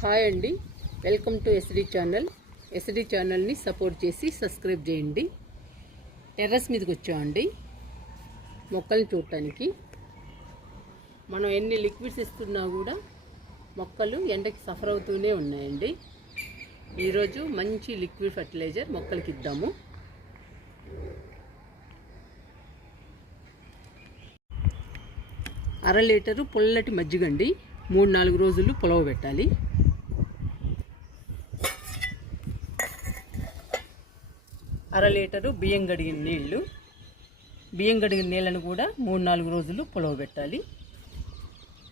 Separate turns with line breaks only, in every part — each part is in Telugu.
హాయ్ అండి. Welcome to SD channel. SD ఛానల్ని సపోర్ట్ చేసి సబ్స్క్రైబ్ చేయండి. టెర్రస్ మీదకి వచ్చామండి. మొక్కల్ని చూడటానికి. మనం ఎన్ని లిక్విడ్స్ ఇస్తున్నా కూడా మొక్కలు ఎండకి సఫర్ అవుతూనే ఉన్నాయండి. ఈరోజు మంచి లిక్విడ్ ఫర్టిలైజర్ మొక్కలకి ఇద్దాము. అర లీటరు పుల్లటి మజ్జిగండి. మూడు నాలుగు రోజులు పులవ పెట్టాలి. అర లీటరు బియ్యం గడిగిన నీళ్ళు బియ్యం గడిగిన నీళ్ళను కూడా మూడు నాలుగు రోజులు పొలవబెట్టాలి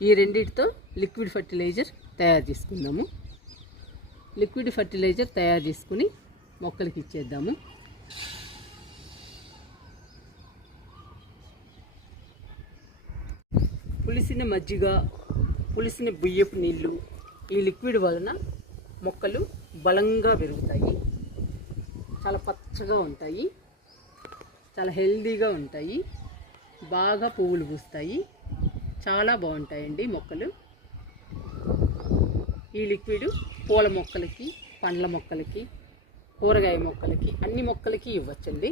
ఈ రెండింటితో లిక్విడ్ ఫర్టిలైజర్ తయారు చేసుకుందాము. లిక్విడ్ ఫర్టిలైజర్ తయారు చేసుకుని మొక్కలకి ఇచ్చేద్దాము. పులిసిన మజ్జిగ పులిసిన బియ్యపు నీళ్ళు ఈ లిక్విడ్ వలన మొక్కలు బలంగా పెరుగుతాయి. చాలా పచ్చగా ఉంటాయి. చాలా హెల్దీగా ఉంటాయి. బాగా పువ్వులు పూస్తాయి. చాలా బాగుంటాయండి మొక్కలు. ఈ లిక్విడ్ పూల మొక్కలకి పండ్ల మొక్కలకి కూరగాయ మొక్కలకి అన్ని మొక్కలకి ఇవ్వచ్చండి.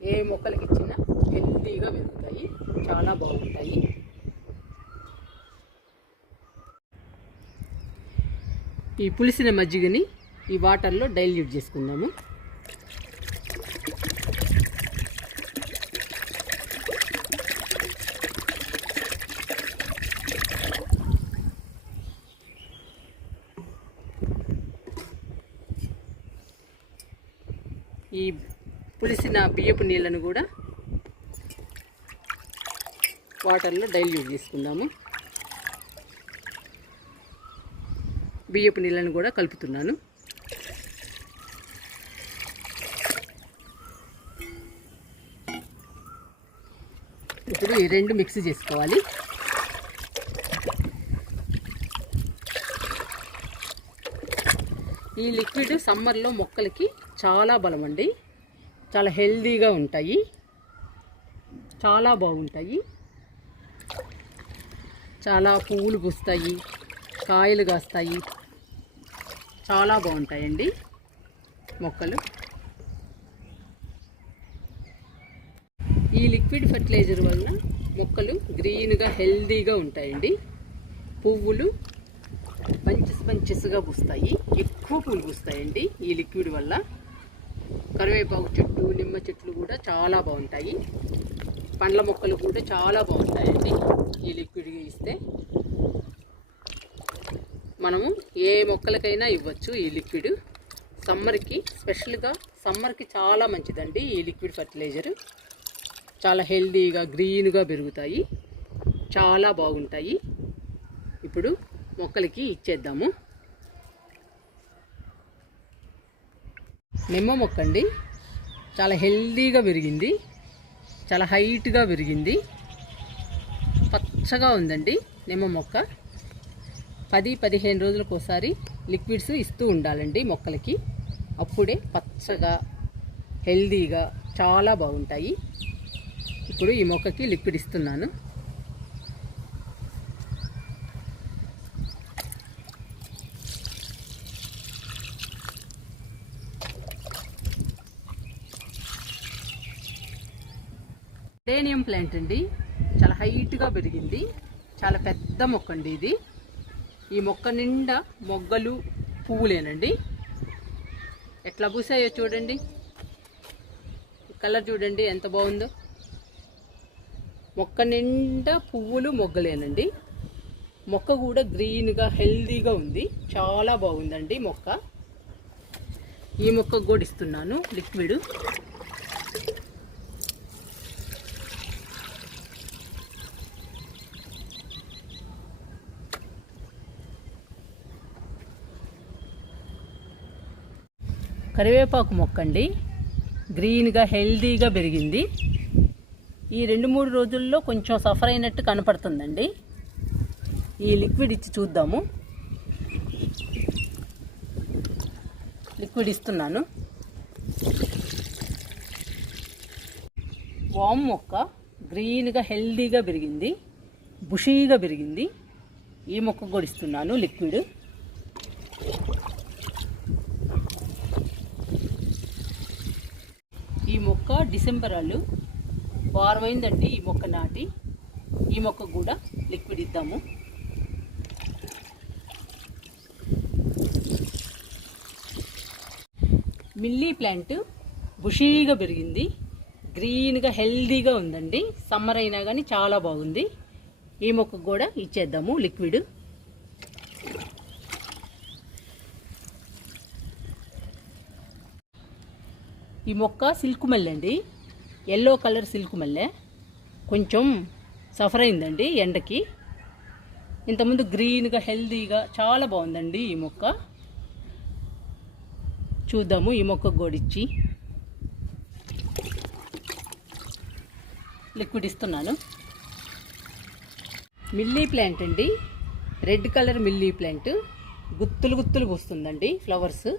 ఏ మొక్కలకి ఇచ్చినా హెల్తీగా పెరుగుతాయి. చాలా బాగుంటాయి. ఈ పులిసిన మజ్జిగని ఈ వాటర్లో డైల్యూట్ చేసుకుందాము. ఈ పులిసిన బియ్యపు నీళ్ళను కూడా వాటర్లో డైల్యూట్ చేసుకుందాము. బియ్యపు నీళ్ళను కూడా కలుపుతున్నాను. ఇప్పుడు ఈ రెండు మిక్స్ చేసుకోవాలి. ఈ లిక్విడ్ సమ్మర్లో మొక్కలకి చాలా బలం అండి. చాలా హెల్దీగా ఉంటాయి. చాలా బాగుంటాయి. చాలా పువ్వులు పూస్తాయి కాయలు కాస్తాయి. చాలా బాగుంటాయండి మొక్కలు. ఈ లిక్విడ్ ఫర్టిలైజర్ వలన మొక్కలు గ్రీన్గా హెల్దీగా ఉంటాయండి. పువ్వులు పంచెస్ పంచెస్గా పూస్తాయి. ఎక్కువ పూలు పూస్తాయండి ఈ లిక్విడ్ వల్ల. కరివేపాకు చెట్టు నిమ్మ చెట్లు కూడా చాలా బాగుంటాయి. పండ్ల మొక్కలు కూడా చాలా బాగుంటాయండి ఈ లిక్విడ్ ఇస్తే. మనము ఏ మొక్కలకైనా ఇవ్వచ్చు ఈ లిక్విడ్. సమ్మర్కి స్పెషల్గా సమ్మర్కి చాలా మంచిదండి ఈ లిక్విడ్ ఫర్టిలైజరు. చాలా హెల్దీగా గ్రీన్గా పెరుగుతాయి. చాలా బాగుంటాయి. ఇప్పుడు మొక్కలకి ఇచ్చేద్దాము. నిమ్మ మొక్క అండి. చాలా హెల్దీగా పెరిగింది. చాలా హైట్గా పెరిగింది. పచ్చగా ఉందండి నిమ్మ మొక్క. పది పదిహేను రోజులకు ఒకసారి లిక్విడ్స్ ఇస్తూ ఉండాలండి మొక్కలకి. అప్పుడే పచ్చగా హెల్దీగా చాలా బాగుంటాయి. ఇప్పుడు ఈ మొక్కకి లిక్విడ్ ఇస్తున్నాను. డేనియం ప్లాంట్ అండి. చాలా హైట్గా పెరిగింది. చాలా పెద్ద మొక్క అండి ఇది. ఈ మొక్క నిండా మొగ్గలు పువ్వులేనండి. ఎట్లా పూసాయో చూడండి. కలర్ చూడండి ఎంత బాగుందో. మొక్క నిండా పువ్వులు మొగ్గలేనండి. మొక్క కూడా గ్రీన్గా హెల్దీగా ఉంది. చాలా బాగుందండి మొక్క. ఈ మొక్కకు కూడా ఇస్తున్నాను లిక్విడ్. కరివేపాకు మొక్క అండి గ్రీన్గా హెల్దీగా పెరిగింది. ఈ రెండు మూడు రోజుల్లో కొంచెం సఫర్ అయినట్టు కనపడుతుందండి. ఈ లిక్విడ్ ఇచ్చి చూద్దాము. లిక్విడ్ ఇస్తున్నాను. వామ్ మొక్క గ్రీన్గా హెల్దీగా పెరిగింది. బుషీగా పెరిగింది. ఈ మొక్క కూడా ఇస్తున్నాను లిక్విడ్. ఈ మొక్క డిసెంబర్ వాళ్ళు వారమైందండి ఈ మొక్క నాటి. ఈ మొక్క కూడా లిక్విడ్ ఇద్దాము. మిల్లీ ప్లాంట్ బుషీగా పెరిగింది. గ్రీన్గా హెల్దీగా ఉందండి. సమ్మర్ అయినా కానీ చాలా బాగుంది. ఈ మొక్కకు కూడా ఇచ్చేద్దాము లిక్విడ్. ఈ మొక్క సిల్క్ మల్లె అండి. ఎల్లో కలర్ సిల్క్ మల్లె. కొంచెం సఫర్ అయిందండి ఎండకి. ఇంతకుముందు గ్రీన్గా హెల్దీగా చాలా బాగుందండి ఈ మొక్క. చూద్దాము ఈ మొక్క గోడిచ్చి. లిక్విడ్ ఇస్తున్నాను. మిల్లీ ప్లాంట్ అండి. రెడ్ కలర్ మిల్లీ ప్లాంట్ గుత్తులు గుత్తులు వస్తుందండి ఫ్లవర్స్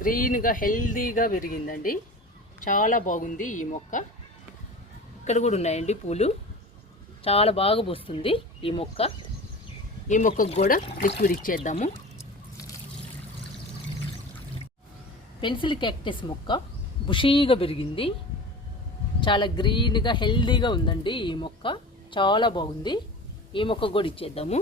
గ్రీన్గా హెల్దీగా పెరిగిందండి. చాలా బాగుంది ఈ మొక్క. ఇక్కడ కూడా ఉన్నాయండి పూలు. చాలా బాగా పూస్తుంది ఈ మొక్క. ఈ మొక్కకు కూడా లిక్విడ్ ఇచ్చేద్దాము. పెన్సిల్ క్యాక్టస్ మొక్క బుషీగా పెరిగింది. చాలా గ్రీన్గా హెల్దీగా ఉందండి ఈ మొక్క. చాలా బాగుంది. ఈ మొక్క కూడా ఇచ్చేద్దాము.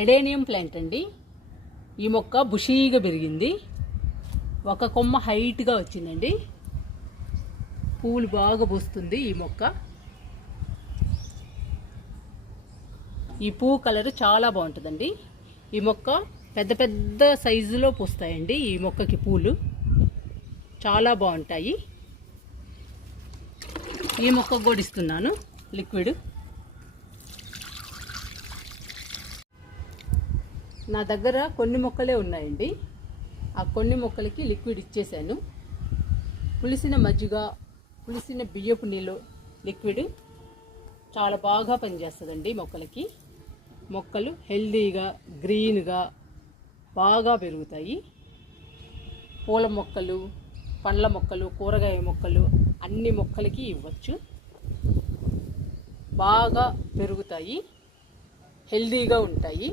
ఎడేనియం ప్లాంట్ అండి. ఈ మొక్క బుషీగా పెరిగింది. ఒక కొమ్మ హైట్గా వచ్చిందండి. పూలు బాగా పూస్తుంది ఈ మొక్క. ఈ పువ్వు కలర్ చాలా బాగుంటుందండి. ఈ మొక్క పెద్ద పెద్ద సైజులో పూస్తాయండి ఈ మొక్కకి పూలు. చాలా బాగుంటాయి. ఈ మొక్క కూడా ఇస్తున్నాను లిక్విడ్. నా దగ్గర కొన్ని మొక్కలే ఉన్నాయండి. ఆ కొన్ని మొక్కలకి లిక్విడ్ ఇచ్చేసాను పులిసిన మజ్జిగ పులిసిన బియ్యపు నీళ్ళు లిక్విడ్ చాలా బాగా పనిచేస్తుందండి మొక్కలకి. మొక్కలు హెల్దీగా గ్రీన్గా బాగా పెరుగుతాయి. పూల మొక్కలు పండ్ల మొక్కలు కూరగాయ మొక్కలు అన్ని మొక్కలకి ఇవ్వచ్చు. బాగా పెరుగుతాయి. హెల్దీగా ఉంటాయి.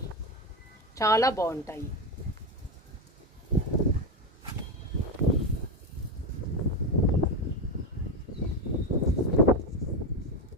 చాలా బాగుంటాయి.